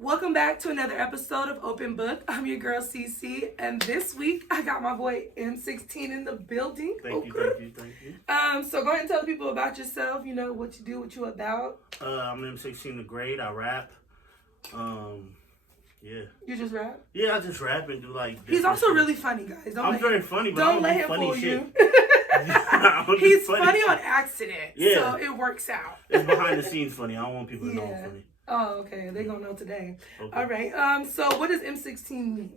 Welcome back to another episode of Open Book. I'm your girl CC, and this week I got my boy M16 in the building. Thank you. So go ahead and tell the people about yourself. You know what you do, what you about. I'm M16TheGreat. I rap. Yeah. You just rap? Yeah, I just rap and do like. He's also shit. really funny, guys. I'm very funny, but don't let him funny fool shit. you. He's funny on accident. Yeah. So it works out. It's behind the scenes funny. I don't want people to know I'm funny. Oh, okay. They're gonna know today. Okay. All right. So what does M16 mean?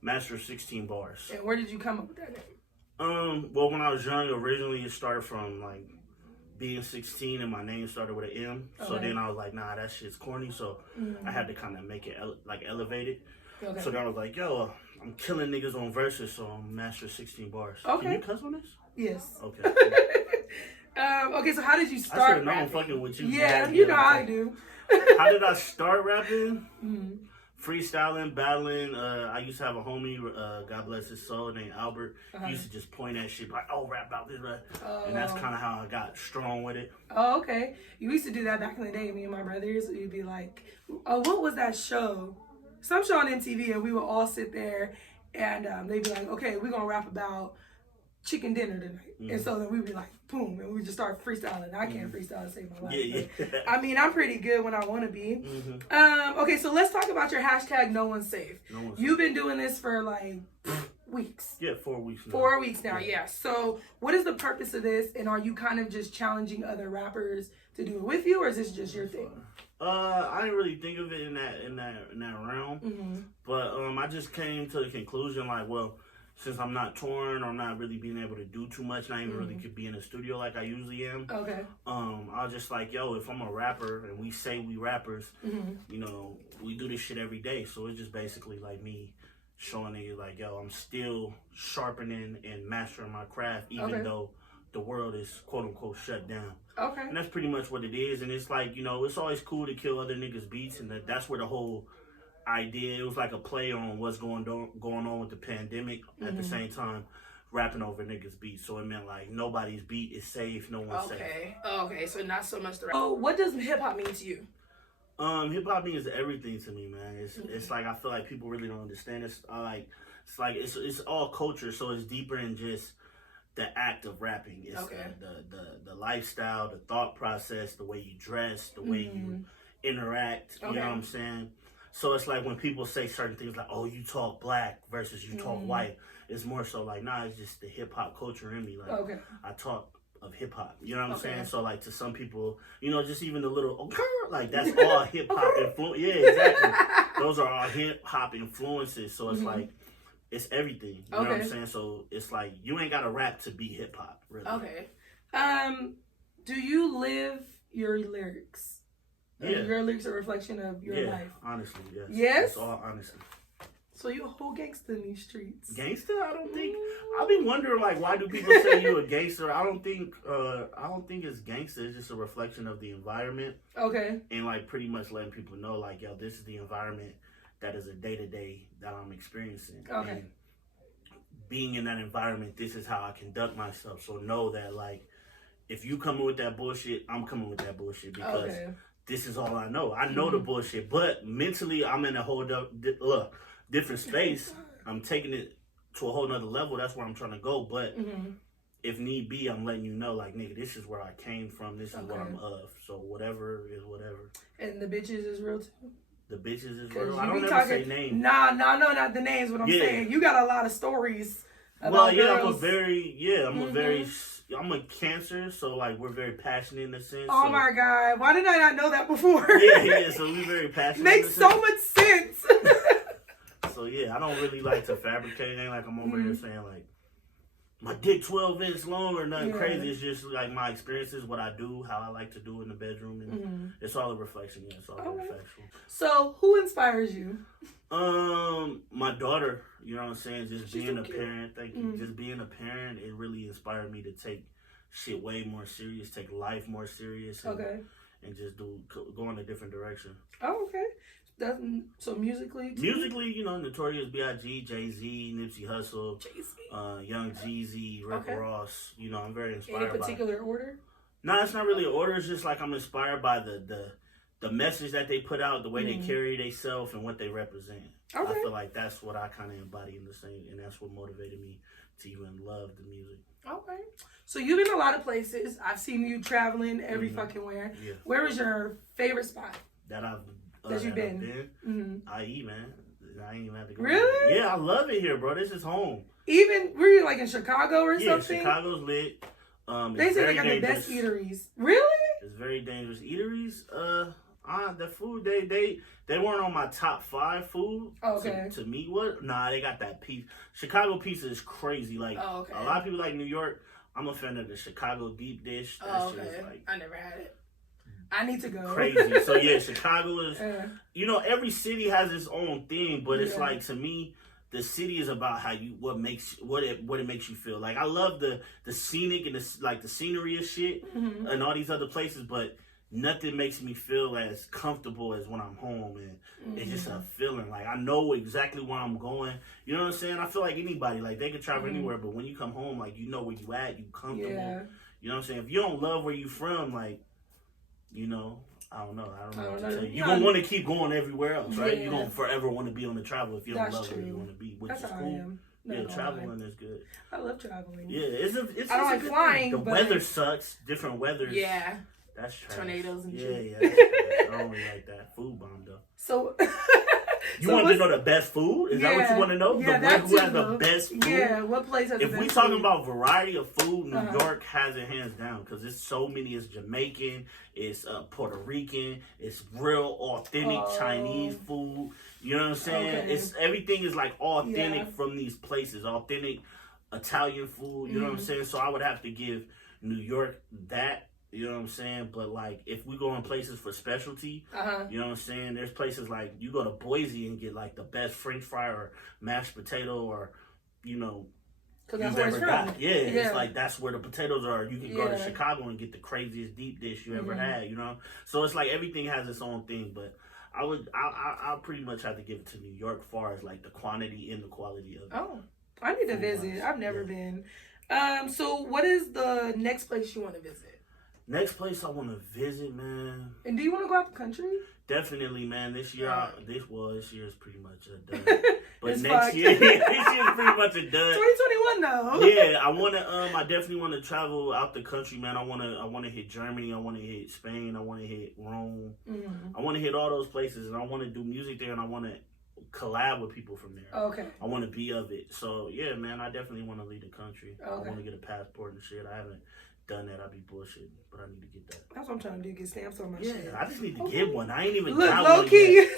Master of 16 bars. And where did you come up with that name? Well, when I was young, originally it started from like being 16, and my name started with an M. So then I was like, nah, that shit's corny. So I had to kind of make it elevated. Okay. So then I was like, yo, I'm killing niggas on verses, so I'm Master of 16 bars. Okay. Can you cuss on this? Yes. Okay. Okay, so how did you I start should have known rapping? fucking with you. Yeah, you know how I do. How did I start rapping? Freestyling, battling. I used to have a homie, God bless his soul, named Albert. He used to just point at shit like, oh, rap about this, rap. And that's kind of how I got strong with it. Oh, okay. You used to do that back in the day, me and my brothers. We'd be like, oh, what was that show? Some show on MTV, and we would all sit there, and they'd be like, okay, we're going to rap about chicken dinner tonight. And so then we'd be like, boom, and we just start freestyling. I can't freestyle to save my life. Yeah. I mean, I'm pretty good when I want to be. Okay, so let's talk about your hashtag No One's Safe. You've been doing this for like weeks. Yeah, 4 weeks now. 4 weeks now, yeah. So what is the purpose of this, and are you kind of just challenging other rappers to do it with you, or is this just your thing? I didn't really think of it in that realm, but I just came to the conclusion like, well, since I'm not touring or I'm not really being able to do too much, not even really could be in the studio like I usually am. Okay. I was just like, yo, if I'm a rapper and we say we rappers, you know, we do this shit every day. So it's just basically like me showing you like, yo, I'm still sharpening and mastering my craft, even though the world is quote unquote shut down. Okay. And that's pretty much what it is. And it's like, you know, it's always cool to kill other niggas' beats, and that's where the whole idea, it was like a play on what's going on with the pandemic, at the same time rapping over niggas' beats. So it meant like nobody's beat is safe, no one's safe. Okay, so not so much the rap. Oh, what does hip hop mean to you? Hip hop means everything to me, man. It's like I feel like people really don't understand. It's all culture, so it's deeper than just the act of rapping. It's the lifestyle, the thought process, the way you dress, the way you interact. You know what I'm saying? So it's like when people say certain things like, oh, you talk black versus you talk white, it's more so like, nah, it's just the hip hop culture in me. Like, I talk of hip hop, you know what I'm saying? So like to some people, you know, just even the little, like that's all hip hop influence. Yeah, exactly. Those are all hip hop influences. So it's like, it's everything. You know what I'm saying? So it's like, you ain't got to rap to be hip hop, really. Okay. Do you live your lyrics? Yeah. Your lyrics are a reflection of your life. Honestly, yes. Yes? It's all honesty. So you a whole gangster in these streets. Gangster? I don't think. I've been wondering like, why do people say you a gangster? I don't think it's gangster. It's just a reflection of the environment. Okay. And like pretty much letting people know like, yo, this is the environment that is a day to day that I'm experiencing. Okay. And being in that environment, this is how I conduct myself. So know that like, if you coming with that bullshit, I'm coming with that bullshit because this is all I know. I know the bullshit, but mentally I'm in a whole different space. I'm taking it to a whole nother level. That's where I'm trying to go. But if need be, I'm letting you know, like, nigga, this is where I came from. This is what I'm of. So whatever is whatever. And the bitches is real too? The bitches is real. I don't ever say names. Nah, not the names. What I'm saying, you got a lot of stories about girls. I'm a Cancer, so like we're very passionate in a sense. Oh my God, why did I not know that before? Yeah, so we're very passionate. Makes so much sense. So yeah, I don't really like to fabricate anything. Like I'm over here saying like my dick 12 inches long or nothing crazy. It's just like my experiences, what I do, how I like to do in the bedroom, and it's all a reflection. Yeah, it's all very factual. So who inspires you? My daughter, you know what I'm saying? Just being a parent, just being a parent, it really inspired me to take shit way more serious, take life more serious, and just go in a different direction. Oh, okay. So musically? Musically, you know, Notorious B.I.G., Jay-Z, Nipsey Hussle, Young Jeezy, Rick Ross. You know, I'm very inspired by. Any particular order? No, it's not really an order. It's just like I'm inspired by the the message that they put out, the way they carry themselves, and what they represent. Okay. I feel like that's what I kind of embody in the same, and that's what motivated me to even love the music. Okay. So you've been a lot of places. I've seen you traveling every fucking where. Yeah. Where was your favorite spot That you've been? IE, man. I ain't even have to go. Really? Yeah, I love it here, bro. This is home. Even, were you like in Chicago or something? Yeah, Chicago's lit. They say they got the best eateries. Really? It's very dangerous. Eateries, the food, they weren't on my top 5 food to meet with. Nah, they got that pizza. Chicago pizza is crazy. Like, a lot of people like New York. I'm a fan of the Chicago deep dish. That's just like, I never had it. I need to go. Crazy. So yeah, Chicago is, every city has its own thing, but it's like, to me, the city is about how what it makes you feel. Like, I love the scenic and the scenery and shit and all these other places, but nothing makes me feel as comfortable as when I'm home, and it's just a feeling. Like, I know exactly where I'm going. You know what I'm saying? I feel like anybody, like, they can travel anywhere, but when you come home, like, you know where you at, you comfortable. Yeah. You know what I'm saying? If you don't love where you from, like, I don't know what to tell you. You're going to want to keep going everywhere else, right? You're going to forever want to be on the travel if you don't love where you want to be, which is cool. Traveling is good. I love traveling. Yeah, it's I don't like flying. The weather sucks. Different weathers. Yeah. That's trash. Tornadoes and shit. Yeah, that's trash. I don't really like that. Food bomb, though. So... You want to know the best food? Is that what you want to know? Yeah, who has the best food? Yeah, what place has the best food? If we talking about variety of food, New York has it hands down, because it's so many. It's Jamaican, it's Puerto Rican, it's real authentic Chinese food. You know what I'm saying? Okay. It's everything is like authentic from these places. Authentic Italian food. You know what I'm saying? So I would have to give New York that. You know what I'm saying? But, like, if we go in places for specialty, you know what I'm saying? There's places like, you go to Boise and get, like, the best French fry or mashed potato or, you've ever got. Yeah, it's like, that's where the potatoes are. You can go to Chicago and get the craziest deep dish you ever had, So it's like everything has its own thing. But I'll pretty much have to give it to New York as far as, like, the quantity and the quality of it. Oh, I need to visit. I've never been. So what is the next place you want to visit? Next place I want to visit, man. And do you want to go out the country? Definitely, man. This year, this year is pretty much a done. But next year, this year is pretty much a done. 2021, though. Yeah, I definitely want to travel out the country, man. I want to hit Germany. I want to hit Spain. I want to hit Rome. I want to hit all those places, and I want to do music there, and I want to collab with people from there. Okay. I want to be of it. So yeah, man, I definitely want to leave the country. Okay. I want to get a passport and shit. I haven't done that. I'd be bullshitting, but I need to get that. That's what I'm trying to do, get stamps on my shit. Yeah, I just need to get one. I ain't even look, got low one key. yet.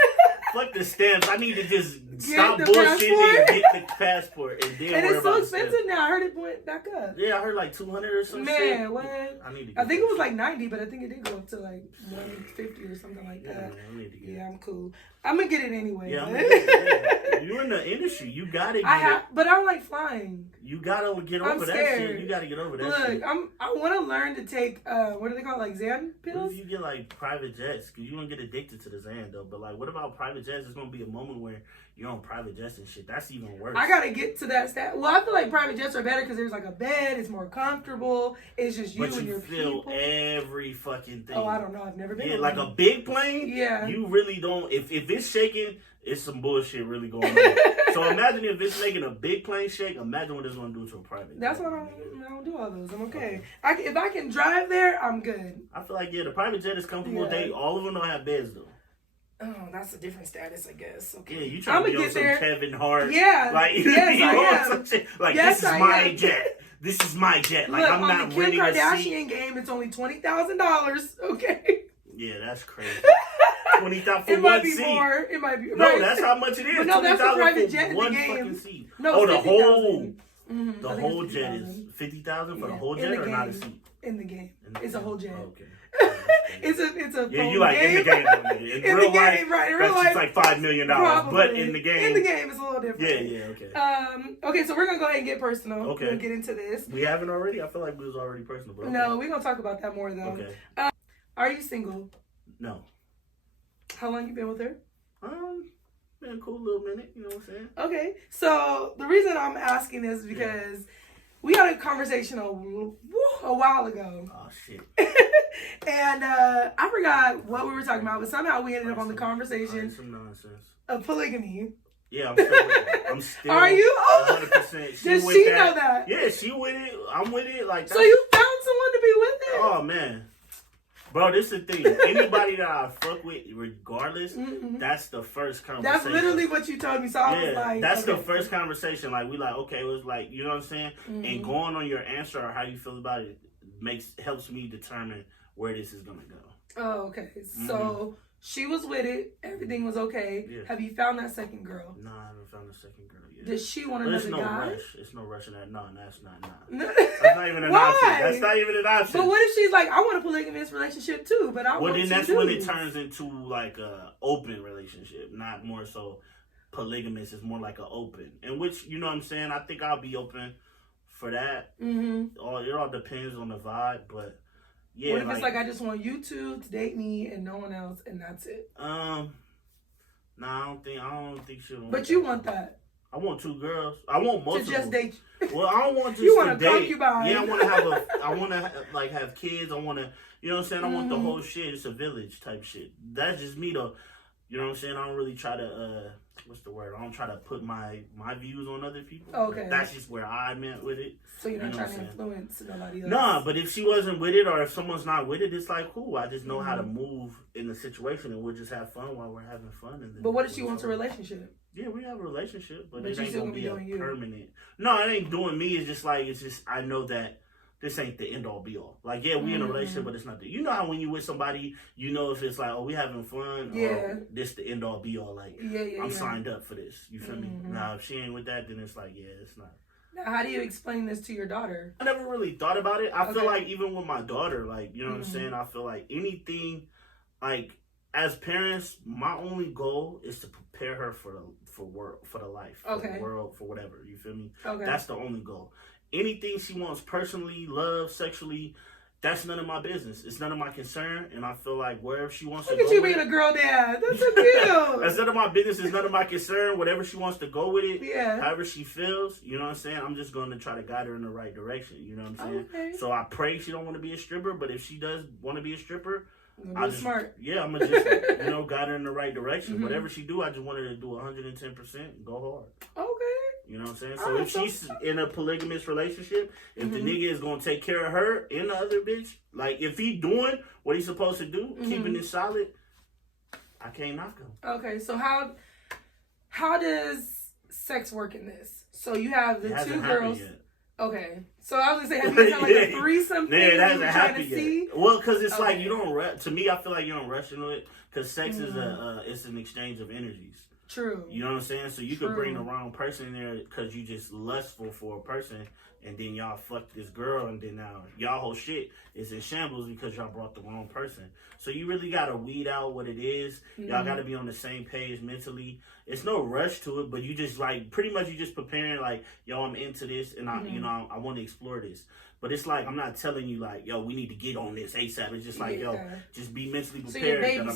Fuck the stamps. I need to just stop bullshitting and get the passport. And it's so expensive now. I heard it went back up. Yeah, I heard like 200 or something. Man, what? I need to get I think it was like 90, but I think it did go up to like 150 or something like that. Man, I need to get I'm cool. I'm gonna get it anyway. Yeah, I'm gonna get it. You're in the industry. You gotta get it. But I don't like flying. You gotta get over that shit. You gotta get over that shit. Look, I want to learn to take what do they call it, like Xan pills? What if you get like private jets? Because you don't get addicted to the Xan though. But like, what about private jets? There's gonna be a moment where you're on private jets and shit. That's even worse. I gotta get to that stat. Well, I feel like private jets are better because there's like a bed. It's more comfortable. It's just you and your people. But you feel every fucking thing. Oh, I don't know. I've never been. Yeah, like a big plane. Yeah. You really don't. If it's shaking, it's some bullshit really going on. So imagine if it's making a big plane shake. Imagine what it's gonna do to a private. That's why I don't do all those. I'm okay. If I can drive there, I'm good. I feel like the private jet is comfortable. Yeah. All of them don't have beds though. Oh, that's a different status, I guess. Okay. Yeah, you trying to be on some Kevin Hart. Yeah. Like, yes, I am. Like, yes, this is my jet. This is my jet. Like, look, I'm not renting a seat. On the Kim Kardashian game, it's only $20,000. Okay. Yeah, that's crazy. 20,000 for one seat. It might be more. No, that's how much it is. But no, that's a private jet in the game. Fucking seat. No, the whole. Mm-hmm. The whole jet is 50,000 for the whole jet, or not a seat? In the game, it's a whole jet. Oh, okay. It's a yeah, you like game. In the game. In real life, right? In real life, that's just like $5 million. But in the game, it's a little different. Yeah, okay. Okay, so we're gonna go ahead and get personal. Okay. We'll get into this. We haven't already. I feel like we was already personal. But okay. No, we're gonna talk about that more though. Okay. Are you single? No. How long you been with her? Been a cool little minute. You know what I'm saying? Okay, so the reason I'm asking this is because we had a conversation a while ago. Oh shit. And I forgot what we were talking about, but somehow we ended up on the conversation some nonsense of polygamy. Yeah, I'm still with it. I'm still. Are you? Oh, 100%. Does she know that? Yeah, she with it. I'm with it. Like, so you found someone to be with it? Oh man, bro, this is the thing. Anybody that I fuck with, regardless, that's the first conversation. That's literally what you told me. So I was like, that's the first conversation. Like we like, okay, it was like, you know what I'm saying. And going on your answer or how you feel about it helps me determine where this is gonna go. Oh, okay. So she was with it. Everything was okay. Yeah. Have you found that second girl? No, I haven't found the second girl yet. Does she want another guy? Rush. It's no rush in that. No, that's not. That's not even an option. That's not even an option. But what if she's like, I want a polygamous relationship too, but I want then that's when it turns into like a open relationship, not more so polygamous. It's more like an open, in which, you know what I'm saying, I think I'll be open for that. It all depends on the vibe, but yeah. What if it's like I just want you two to date me and no one else, and that's it? Nah, I don't think she'll want But you want that. I want two girls. I want multiple. To just date you. Well, I don't want just you want to a date. concubine. Yeah, I want to like have kids. I want to, you know what I'm saying? I want the whole shit. It's a village type shit. That's just me though. You know what I'm saying? I don't really try to what's the word? I don't try to put my views on other people. Okay. That's just where I meant with it. So you're not trying to influence nobody else? Nah, but if she wasn't with it or if someone's not with it, it's like, cool. I just know how to move in the situation and we'll just have fun while we're having fun. And then but what if she wants a relationship? Yeah, we have a relationship, but it ain't gonna be a permanent. You. No, it ain't doing me. It's just I know that this ain't the end all be all. Like, yeah, we in a relationship, but it's not the. You know how when you with somebody, you know if it's like, oh, we having fun, or this the end all be all. Like, I'm signed up for this. You feel me? Now, if she ain't with that, then it's like, yeah, it's not. Now, how do you explain this to your daughter? I never really thought about it. I feel like even with my daughter, like, you know what I'm saying? I feel like anything, like, as parents, my only goal is to prepare her for the life, for the world, for whatever. You feel me? That's the only goal. Anything she wants personally, love, sexually, that's none of my business. It's none of my concern, and I feel like wherever she wants to go. Look at you being a girl dad. That's so cute. That's none of my business. It's none of my concern. Whatever she wants to go with it, however she feels, you know what I'm saying? I'm just going to try to guide her in the right direction. You know what I'm saying? Okay. So I pray she don't want to be a stripper, but if she does want to be a stripper, I'm smart. Yeah, I'm gonna just guide her in the right direction. Whatever she do, I just want her to do 110% and go hard. Okay. You know what I'm saying? So if she's in a polygamous relationship, if the nigga is gonna take care of her and the other bitch, like if he doing what he's supposed to do, keeping it solid, I can't knock him. Okay, so how does sex work in this? So you have the two girls. Yet. Okay, so I was gonna say, have you done like a threesome thing? Yeah, that hasn't happened yet. Well, because it's like you don't. To me, I feel like you don't rush into it because sex is it's an exchange of energies. True. You know what I'm saying? So you could bring the wrong person in there because you just lustful for a person, and then y'all fuck this girl, and then now y'all whole shit is in shambles because y'all brought the wrong person. So you really gotta weed out what it is. Y'all gotta be on the same page mentally. It's no rush to it, but you just like pretty much you just preparing like, yo, I'm into this, and I want to explore this. But it's like, I'm not telling you like, yo, we need to get on this ASAP. It's just like, yo, just be mentally prepared. So you're baby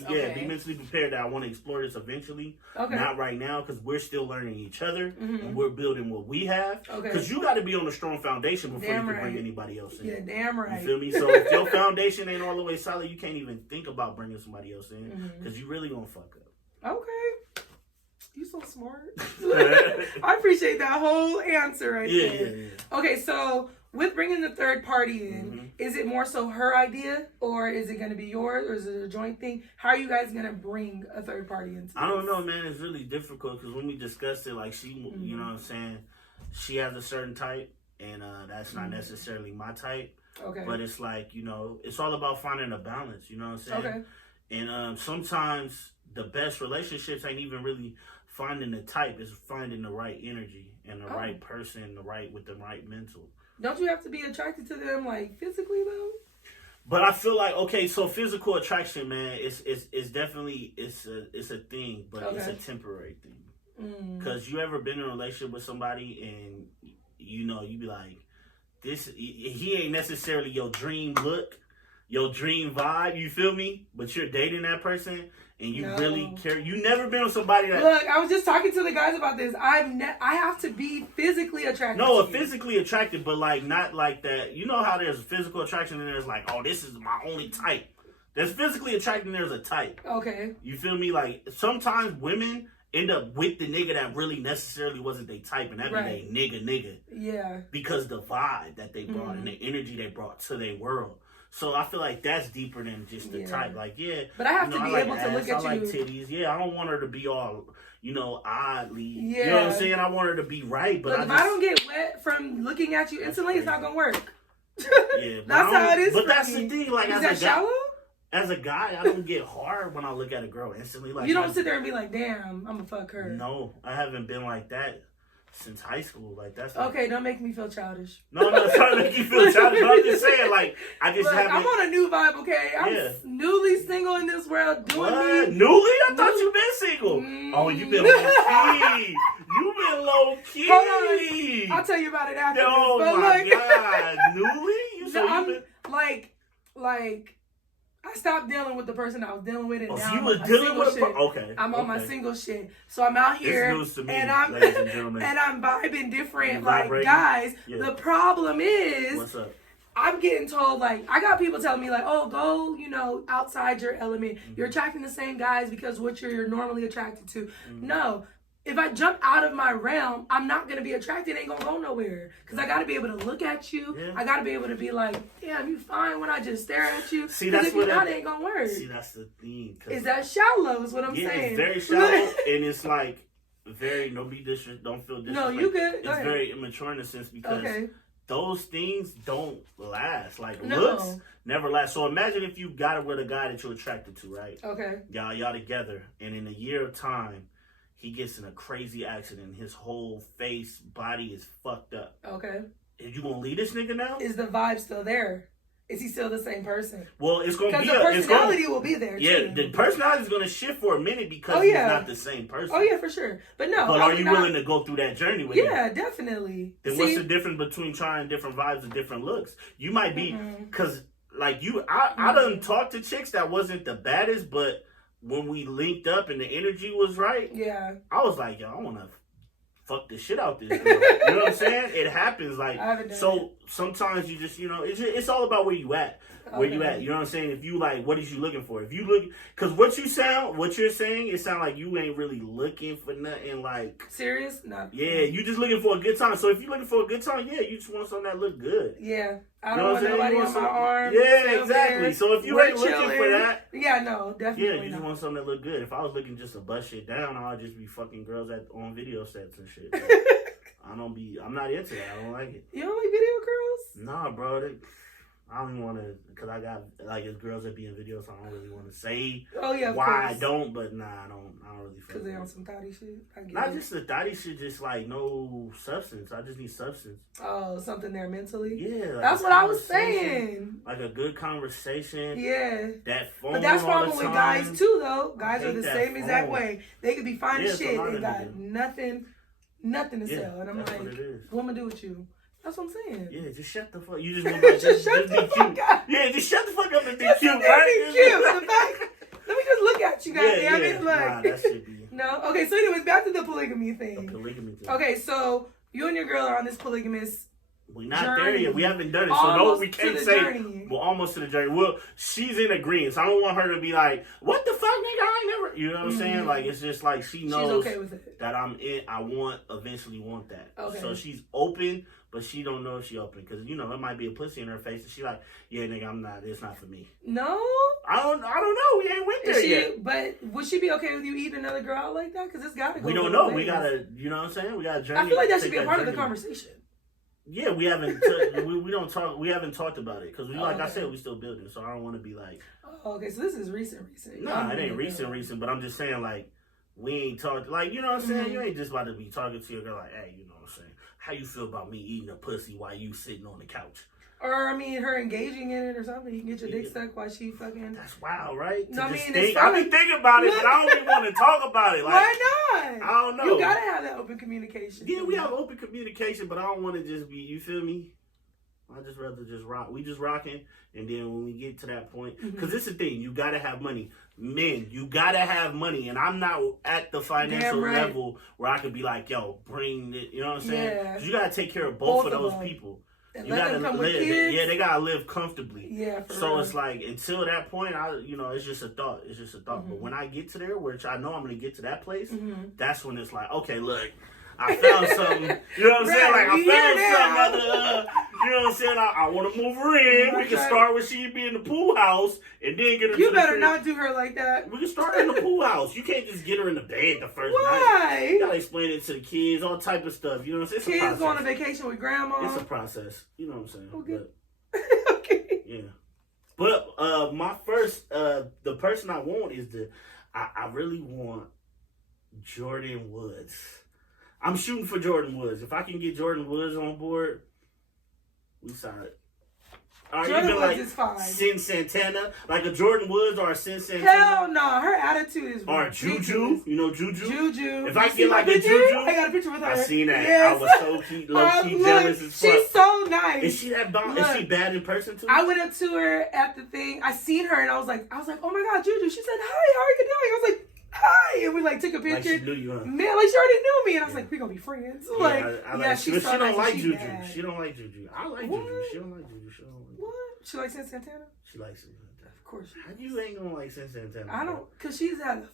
stepping. Be mentally prepared that I want to explore this eventually. Okay. Not right now because we're still learning each other and we're building what we have. Okay. Because you got to be on a strong foundation before you can bring anybody else in. Yeah, damn right. You feel me? So if your foundation ain't all the way solid, you can't even think about bringing somebody else in because you really gonna fuck up. Okay. You so smart. I appreciate that whole answer right there. Yeah. Okay, so with bringing the third party in, is it more so her idea or is it going to be yours or is it a joint thing? How are you guys going to bring a third party into this? I don't know, man. It's really difficult because when we discussed it, like she, you know what I'm saying, she has a certain type and that's not necessarily my type. Okay. But it's like, you know, it's all about finding a balance, you know what I'm saying? Okay. And sometimes the best relationships ain't even really finding the type, is finding the right energy and the right person, with the right mental. Don't you have to be attracted to them like physically though? But I feel like, okay, so physical attraction, man, it's definitely it's a thing, but it's a temporary thing. Cause you ever been in a relationship with somebody and you know you be like, he ain't necessarily your dream look. your dream vibe, you feel me? But you're dating that person and you really care. You never been with somebody that... Look, I was just talking to the guys about this. I have to be physically attracted No, to you. physically attracted, but like not like that. You know how there's physical attraction and there's like, oh, this is my only type. There's physically attracted and there's a type. Okay. You feel me? Like sometimes women end up with the nigga that really necessarily wasn't their type, and that be they nigga. Yeah. Because the vibe that they brought and the energy they brought to their world. So I feel like that's deeper than just the type. Like, but I have to be able to look at you. I like titties. Yeah, I don't want her to be all, oddly. Yeah. You know what I'm saying? I want her to be right. But if I don't get wet from looking at you instantly, it's not gonna work. Yeah, that's how it is. But that's the thing. Like, is that shallow? As a guy, I don't get hard when I look at a girl instantly. Like, you don't sit there and be like, "Damn, I'm gonna fuck her." No, I haven't been like that since high school. Like that's like, okay. Don't make me feel childish. No, it's trying to make you feel childish. But I'm just saying, like, I just haven't. I'm on a new vibe. Okay, I'm newly single in this world. Doing me newly? I thought you been single. Oh, you been low key. You been low key. Hold on. I'll tell you about it after. Oh this, my god, newly? Like. I stopped dealing with the person I was dealing with, and now you was dealing with I'm on my single shit. So I'm out here, this news to me, and I'm and I'm vibing different, like guys. Yeah. The problem is, what's up? I'm getting told like I got people telling me like, oh, go, outside your element. Mm-hmm. You're attracting the same guys because what you're normally attracted to. Mm-hmm. No. If I jump out of my realm, I'm not going to be attracted. It ain't going to go nowhere. Because I got to be able to look at you. Yeah. I got to be able to be like, damn, you fine when I just stare at you. See, that's if you're not, it ain't going to work. See, that's the thing. Is that shallow is what I'm saying. It's very shallow. And it's like, don't feel disrespectful. No, you good. It's very immature in a sense because those things don't last. Like, looks never last. So imagine if you got it with a guy that you're attracted to, right? Okay. Y'all together. And in a year of time, he gets in a crazy accident. His whole face, body is fucked up. Okay. Is you gonna leave this nigga now? Is the vibe still there? Is he still the same person? Well, it's gonna be because the personality will be there. Yeah, too. The personality is gonna shift for a minute because he's not the same person. Oh yeah, for sure. But no. But are you willing to go through that journey with him? Yeah, definitely. Then what's the difference between trying different vibes and different looks? You might be because like you, I done talked to chicks that wasn't the baddest, but when we linked up and the energy was right, I was like, yo, I want to fuck the shit out this girl. You know what I'm saying? It happens. Like, so sometimes you just, it's all about where you at. Where you at? You know what I'm saying? If you like, what is you looking for? If you look, because what you're saying, it sounds like you ain't really looking for nothing like serious. No. Yeah, you just looking for a good time. So if you're looking for a good time, you just want something that look good. Yeah, I don't want nobody on my arm. Yeah, exactly. So if you ain't looking for that, no, definitely. Yeah, you just want something that look good. If I was looking just to bust shit down, I'd just be fucking girls on video sets and shit. I'm not into that. I don't like it. You don't like video girls? Nah, bro. I don't even want to, because I got, like, it's girls that be in videos, so I don't really want to say why I don't, but nah, I don't really feel because they on some thotty shit? Not just the thotty shit, just, like, no substance. I just need substance. Oh, something there mentally? Yeah. Like that's what I was saying. Like a good conversation. Yeah. That phone But that's problem with guys, too, though. Guys are the same exact way. They could be fine as shit and got nothing to sell. And I'm like, what am I do with you? That's what I'm saying. Yeah, just shut the fuck. You just want to just be cute. Yeah, just shut the fuck up and be cute, right? Be cute. The fact, let me just look at you, goddamn it. Like, nah, that should be. No. Okay. So, anyways, back to the polygamy thing. The polygamy thing. Okay, so you and your girl are on this polygamous. We're not there yet. We haven't done it. So no, we can't say we're almost to the journey. Well, she's in agreement. So I don't want her to be like, what the fuck, nigga? I ain't never. You know what I'm saying? Like, it's just like she knows she's okay with it. That I'm in. I eventually want that. Okay. So she's open, but she don't know if she open. Because, it might be a pussy in her face. And she like, yeah, nigga, I'm not. It's not for me. No? I don't know. We ain't went there yet. But would she be okay with you eating another girl out like that? Because it's got to go. We don't know. We got to, you know what I'm saying? We got to journey. I feel like that should be a part of the conversation. Yeah, we haven't. we don't talk. We haven't talked about it because I said, we still building. So I don't want to be like. Oh, okay, so this is recent. Nah, it ain't recent. But I'm just saying, like, we ain't talked. Like, you know what I'm saying? You ain't just about to be talking to your girl like, hey, you know what I'm saying? How you feel about me eating a pussy while you sitting on the couch? Or, her engaging in it or something. You can get your dick stuck while she fucking... That's wild, right? No, it's I've been thinking about it, but I don't even want to talk about it. Like, why not? I don't know. You gotta have that open communication. Yeah, we have open communication, but I don't want to just be, you feel me? I just rather just rock. We just rocking, and then when we get to that point, because it's the thing, you gotta have money. Men, you gotta have money, and I'm not at the financial level where I could be like, yo, bring it. You know what I'm saying? Yeah. 'Cause you gotta take care of both of those people. And you gotta live. They gotta live comfortably. Yeah. So it's like until that point, it's just a thought. It's just a thought. But when I get to there, which I know I'm gonna get to that place, that's when it's like, okay, look. I found something, you know what I'm saying? Like, I found something, you know what I'm saying? I want to move her in. We can start with she be in the pool house and then get her You better not do her like that. We can start in the pool house. You can't just get her in the bed the first night. Why? You got to explain it to the kids, all type of stuff. You know what I'm saying? Kids go on a vacation with grandma. It's a process. You know what I'm saying? Okay. But, okay. Yeah. But my first, the person I want is I really want Jordan Woods. I'm shooting for Jordan Woods. If I can get Jordan Woods on board, we solid. Jordan Woods is fine. Sin Santana, like a Jordan Woods or a Sin Santana. Hell no, her attitude is or Juju. You know Juju. Juju. If I get like a Juju, I got a picture with her. I seen that. Yes. I was so low key jealous as fuck. She's so nice. Is she that bomb? Is she bad in person too? I went up to her at the thing. I seen her and I was like, oh my God, Juju. She said, hi, how are you doing? I was like, hi, and we like took a picture. Like she knew you, huh? Man, like she already knew me, and I was like, we gonna be friends. She's so nice. She don't like Juju. Bad. She don't like Juju. I like Juju. She don't like Juju. She don't like. What? She likes Sin Santana. She likes Sin Santana. Of course. How you ain't gonna like Sin Santana? I don't, cause she's had a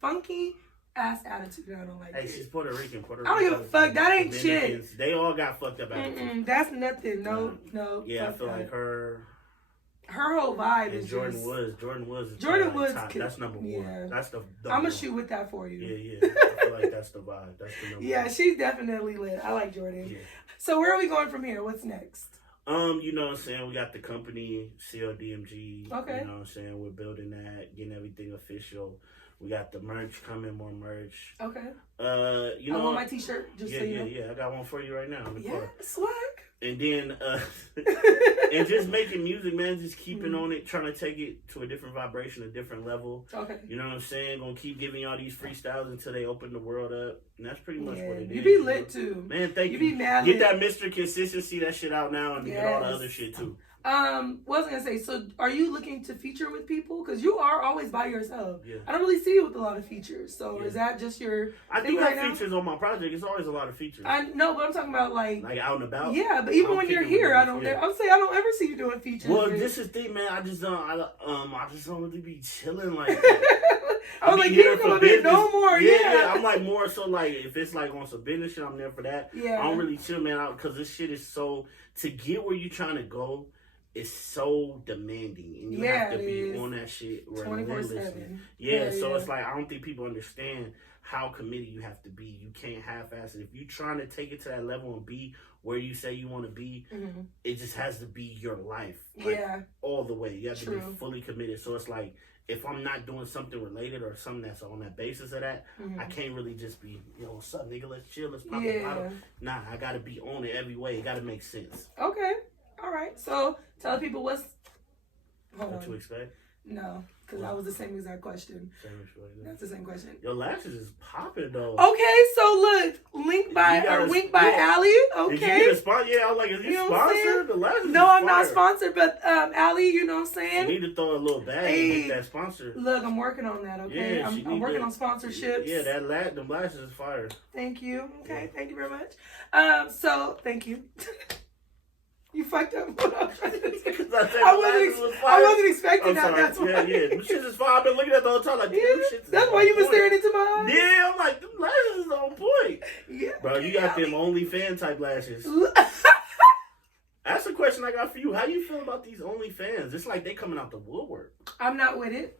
funky ass attitude. I don't like. Hey, she's Puerto Rican. I don't give a fuck. That ain't shit. They all got fucked up attitudes. That's nothing. No. Yeah, I feel like her whole vibe is Jordan just... Woods. Jordan Woods is top. That's number one. Yeah. That's the I'm gonna shoot with that for you. Yeah. I feel like that's the vibe. That's the number one. Yeah, she's definitely lit. I like Jordan. Yeah. So where are we going from here? What's next? You know what I'm saying? We got the company, CLDMG. Okay. You know what I'm saying? We're building that, getting everything official. We got the merch coming, more merch. Okay. You know, I want my t-shirt, just so you know. Yeah. I got one for you right now. Yeah, swag. And then, and just making music, man, just keeping on it, trying to take it to a different vibration, a different level. Okay. You know what I'm saying? Gonna keep giving y'all these freestyles until they open the world up. And that's pretty much what it is. You be lit too. Man, thank you. You be mad Get lit. that Mr. Consistency, that shit out now, and get all the other shit too. What was I gonna say? So, are you looking to feature with people? Because you are always by yourself. Yeah. I don't really see you with a lot of features. So, is that just your? I do have features on my project. It's always a lot of features. I know, but I'm talking about like out and about. Yeah, but even when you're here, I'm saying I don't ever see you doing features. Well, this is the thing, man. I just don't really be chilling like that. I was like, you don't come up here no more. Yeah. I'm like more so like if it's like on some business shit, I'm there for that. Yeah. I don't really chill, man, because this shit is so to get where you're trying to go. It's so demanding, and you have to be on that shit relentlessly. Yeah, so it's like I don't think people understand how committed you have to be. You can't half-ass it. If you're trying to take it to that level and be where you say you want to be, it just has to be your life, all the way. You have to be fully committed. So it's like if I'm not doing something related or something that's on that basis of that, I can't really just be, what's up, nigga? Let's chill. Let's pop a bottle. Nah, I gotta be on it every way. It gotta make sense. Okay. All right, so tell people what to expect. No, because that was the same exact question. That's the same question. Your lashes is popping though. Okay, so look, wink by Allie. Okay. Did you get a spot? Yeah, I was like, is he sponsored? The lashes. No, I'm not sponsored, but Allie, you know what I'm saying? You need to throw a little bag and get that sponsor. Look, I'm working on that. Okay, yeah, I'm working on sponsorships. Yeah, the lashes is fire. Thank you. Okay, thank you very much. So thank you. You fucked up. I wasn't expecting that. That's why. Yeah. Them shits is fine. I've been looking at the whole time like, damn, shits. That's why you been staring into my eyes. Yeah, I'm like, them lashes is on point. Yeah. Bro, you got them OnlyFans type lashes. That's a question I got for you. How you feel about these OnlyFans? It's like they coming out the woodwork. I'm not with it.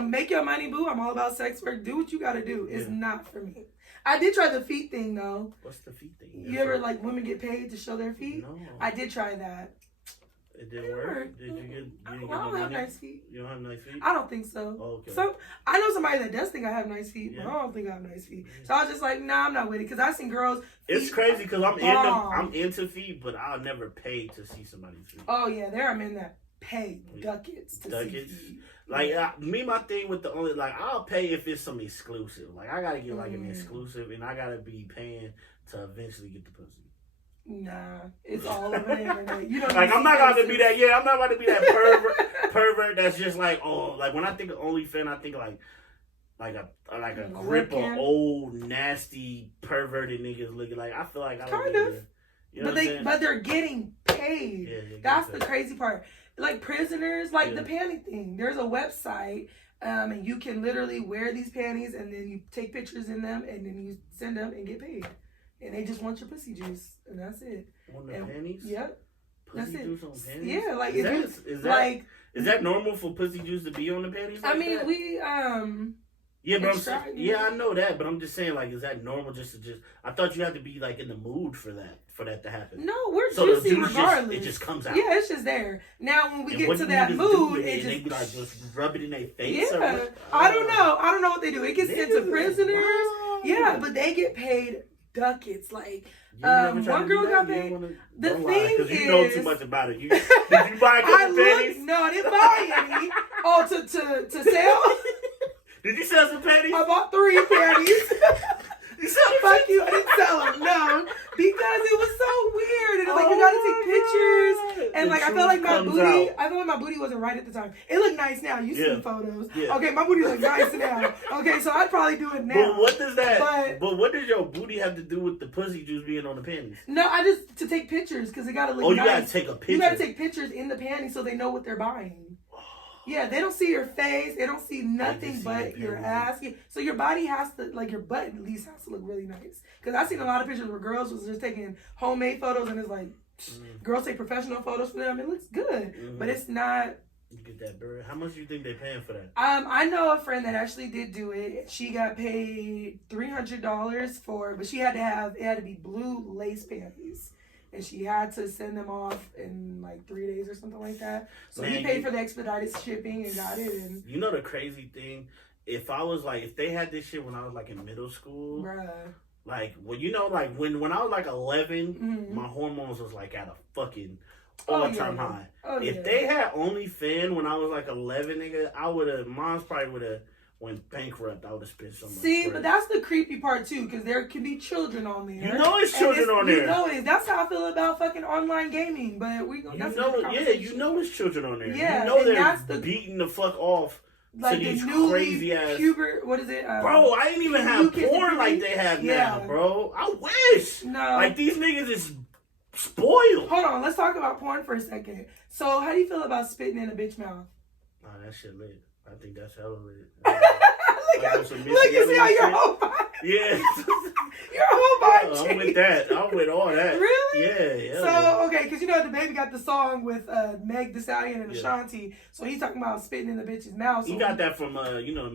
Make your money, boo. I'm all about sex work. Do what you gotta do. It's not for me. I did try the feet thing though. What's the feet thing? You ever like women get paid to show their feet? No. I did try that. It didn't work. Did you get? I don't have nice feet. You don't have nice feet? I don't think so. Oh, okay. I know somebody that does think I have nice feet, but I don't think I have nice feet. So I was just like, nah, I'm not with it because I seen girls. It's crazy because I'm into feet, but I'll never pay to see somebody's feet. Oh yeah, there I'm in that. Pay ducats to see feet. Like my thing with the only I'll pay if it's some exclusive. Like I gotta get like an exclusive, and I gotta be paying to eventually get the pussy. Nah, it's all over the internet. You don't like I'm not about to be that. Yeah, I'm not about to be that pervert that's just like, oh, like when I think of OnlyFans, I think like a grip of old nasty perverted niggas looking like. I feel like I kind of. You know but they're getting paid. Yeah, that's the crazy part. Like prisoners, like the panty thing. There's a website, and you can literally wear these panties, and then you take pictures in them, and then you send them and get paid. And they just want your pussy juice, and that's it. On the panties? Yep. Pussy that's juice it. on panties? Yeah, like is that normal for pussy juice to be on the panties? Like I mean, that? we Yeah, but I know that, but I'm just saying, like, is that normal? I thought you had to be like in the mood for that to happen. No, we're juicy regardless. It just comes out. Yeah, it's just there. Now, when we get to that mood, they be like just rub it in their face. Yeah, I don't know what they do. It gets sent to prisoners. Wow. Yeah, but they get paid ducats. Like one girl got paid. The thing is, you know too much about it. Did you buy a couple panties? No, I didn't buy any. Oh, to sell. Did you sell some panties? I bought 3 panties. You sell Fuck you, I didn't sell them. No, because it was so weird. And like you gotta take pictures, and like I felt like my booty wasn't right at the time. It looked nice now. You see photos. Yeah. Okay, my booty looks nice now. Okay, so I'd probably do it now. But what does that? But what does your booty have to do with the pussy juice being on the panties? No, I just to take pictures because it gotta look. Oh, you nice. gotta take a picture. You gotta take pictures in the panties so they know what they're buying. Yeah, they don't see your face. They don't see nothing but your ass. Yeah. So your body has to, like your butt at least has to look really nice. Because I've seen a lot of pictures where girls was just taking homemade photos and it's like, girls take professional photos for them. It looks good, but it's not. You get that bird. How much do you think they're paying for that? I know a friend that actually did do it. She got paid $300 but it had to be blue lace panties. And she had to send them off in like 3 days or something like that. So he paid for the expedited shipping and got it. And you know the crazy thing? If they had this shit when I was like in middle school, bruh. Like, well, you know, like when I was like 11, my hormones was like at a fucking all-time high. Oh, if they had OnlyFans when I was like 11, nigga, mom's probably would have went bankrupt. I would have spent so much. See, but that's the creepy part too, because there can be children on there. You know, it's children on there. You know it is. That's how I feel about fucking online gaming. But you know it's children on there. Yeah, you know they're beating the fuck off like to these crazy ass. What is it? Bro, I didn't even have porn like they have now, bro. I wish. No, like these niggas is spoiled. Hold on, let's talk about porn for a second. So, how do you feel about spitting in a bitch mouth? Nah, that shit lit. I think that's hella lit. Look, you see how your whole body. Yeah. Your whole body. I'm with that. I'm with all that. Really? Yeah. So, okay, because you know the baby got the song with Meg Thee Stallion and Ashanti. So he's talking about spitting in the bitch's mouth. So he got that from,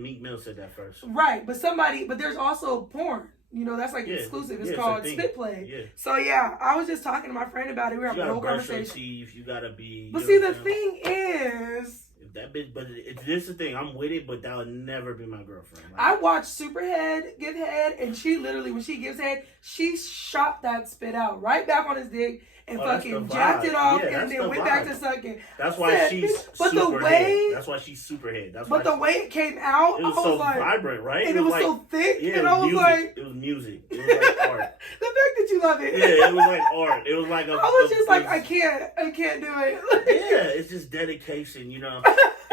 Meek Mill said that first. Right, but there's also porn. You know, that's like exclusive. It's called Spit Play. Yeah. So I was just talking to my friend about it. We were having a whole conversation. You gotta be. But see, the thing is. That bitch, but this is the thing. I'm with it, but that would never be my girlfriend. Like, I watched Superhead give head, and she literally, when she gives head, she shot that spit out right back on his dick and fucking jacked it off, and then went back to sucking. That's why she's Superhead. That's why she's Superhead. The way it came out, it was so vibrant, right? And it was so thick, and I was like, it was music. It was like art. The fact that you love it. Yeah, it was like art. It was like I was just like, I can't do it. Yeah, it's just dedication, you know.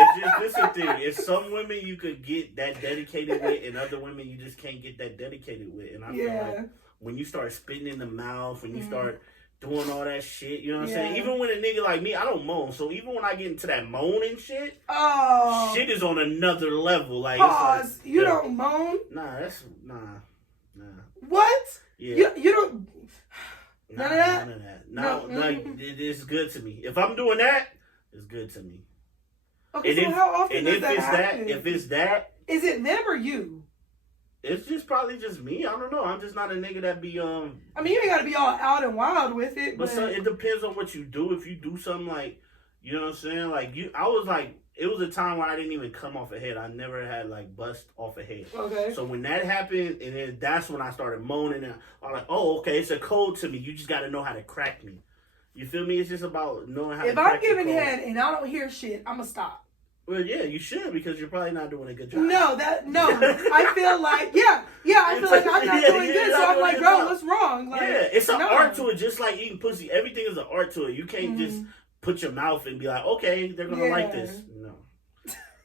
It's just this the thing. It's some women you could get that dedicated with, and other women you just can't get that dedicated with. And I feel like when you start spitting in the mouth, when you start doing all that shit, you know what I'm saying? Even when a nigga like me, I don't moan. So even when I get into that moaning shit, shit is on another level. Like, pause. It's like, you don't moan? Nah. What? Yeah. You don't. None of that. None of that. No, like it's good to me. If I'm doing that, it's good to me. Okay, so how often does that happen? If it's that, is it them or you? It's just probably just me. I don't know. I'm just not a nigga that be I mean, you ain't gotta be all out and wild with it, but it depends on what you do. If you do something like, you know what I'm saying, like I was like, it was a time where I didn't even come off a head. I never had like bust off a head. Okay. So when that happened, and then that's when I started moaning, and I'm like, oh, okay, it's a code to me. You just got to know how to crack me. You feel me? It's just about knowing how. If to crack I'm giving head and I don't hear shit, I'ma stop. Well, yeah, you should because you're probably not doing a good job. No. I feel like I feel like I'm not doing good, so I'm like, bro, what's wrong? Like, yeah, it's an art to it, just like eating pussy. Everything is an art to it. You can't just put your mouth and be like, okay, they're gonna like this. No.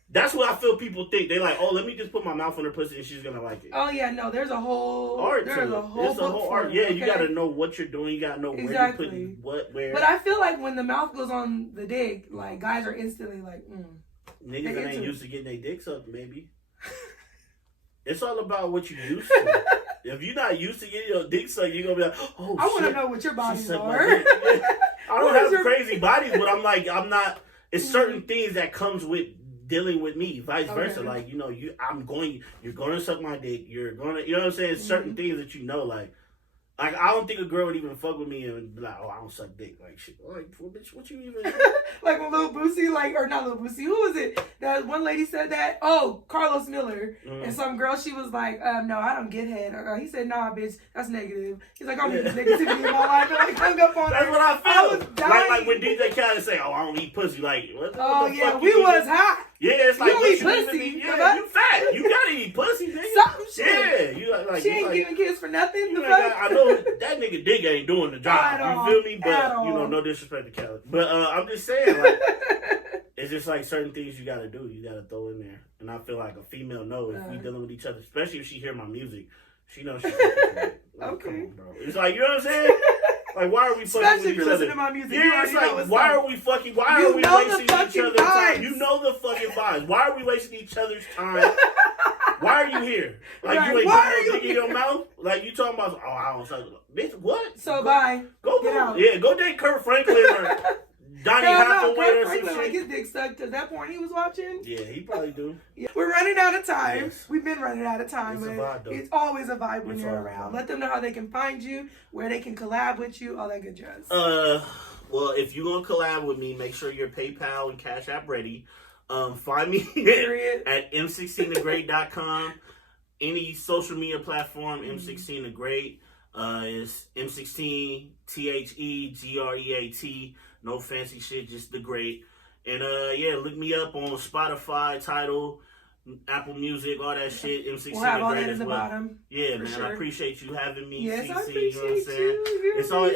That's what I feel people think. They like, oh, let me just put my mouth on her pussy and she's gonna like it. Oh yeah, no, there's a whole art. There's a whole it's a whole art. Yeah, okay? You gotta know what you're doing. You gotta know where you're putting what, where. But I feel like when the mouth goes on the dick, like guys are instantly like, Niggas that ain't used to getting their dicks up, maybe. It's all about what you used to. If you're not used to getting your dick sucked, you're gonna be like, oh, I want to know what your bodies are. Yeah. I don't have crazy bodies, but I'm not. It's certain things that comes with dealing with me, vice versa. Like, you know, you're gonna suck my dick. You're gonna, you know what I'm saying? Certain things that you know, like I don't think a girl would even fuck with me and be like, oh, I don't suck dick. Like, shit, like, bitch, what you even? Like when Lil Boosie, or not Lil Boosie, who was it? That one lady said that? Oh, Carlos Miller. And some girl, she was like, no, I don't get head. He said, nah, bitch, that's negative. He's like, I don't need this negativity in my life. And like hung up on That's her. what I feel. I was dying. Like when DJ Khaled say, oh, I don't eat pussy. Like, what the fuck we was hot. Yeah, it's like, you don't eat pussy. Yeah, you fat. You gotta eat pussy, nigga. Some shit. Yeah, you like. She ain't giving kids for nothing. I know that nigga dick ain't doing the job. You feel me? But you know, no disrespect to Khaled. But I'm just saying, like, it's just like certain things you gotta do. You gotta throw in there. And I feel like a female knows if we dealing with each other, especially if she hear my music, she knows she's like, okay, come on, bro. It's like, you know what I'm saying? Like, why are we fucking especially with each if you're other? listening to my music. Yeah, it's like, why are we fucking? Why are we wasting each other's time? You know the fucking vibes. Why are we wasting each other's time? Why are you here? Like, you ain't putting no dick in your mouth? Like, you talking about, oh, I don't suck. Bitch, what? So, bye. Get out. Yeah, go date Kurt Franklin or Donnie Hathaway or some shit. Like his dick sucked at that point he was watching. Yeah, he probably do. Yeah. We're running out of time. Yes. We've been running out of time. It's a vibe, though. It's always a vibe when you're around. Let them know how they can find you, where they can collab with you, all that good jazz. Well, if you're gonna collab with me, make sure your PayPal and Cash App ready. Find me at M16TheGreat.com. Any social media platform, M16TheGreat. It's M16TheGreat. No fancy shit, just the great. And yeah, look me up on Spotify, Tidal, Apple Music, all that shit. M16 we'll have all that as in the well. bottom. Yeah, man, I appreciate you having me. Yes, CC, I appreciate you know what I'm saying? It's all.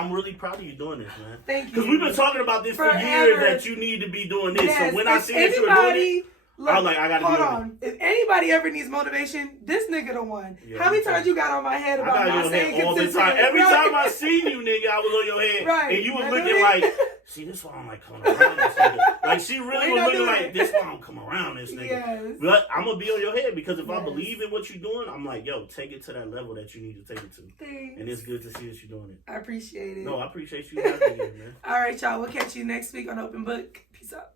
I'm really proud of you doing this, man. Thank you. Because we've been talking about this for years that you need to be doing this. Yes, so when I see that you were doing it, I was like, I gotta do it. Hold on. If anybody ever needs motivation, this nigga the one. Yeah, how many times you got on my head about not saying consistent? Every time I seen you, nigga, I was on your head. Right. And you was looking like, see, this why I'm like coming around this nigga. Like, she really was looking like, this why I'm coming around this nigga. Yes. But I'm gonna be on your head because if I believe in what you're doing, I'm like, yo, take it to that level that you need to take it to. Thanks. And it's good to see that you're doing it. I appreciate it. No, I appreciate you having me, man. All right, y'all. We'll catch you next week on Open Book. Peace out.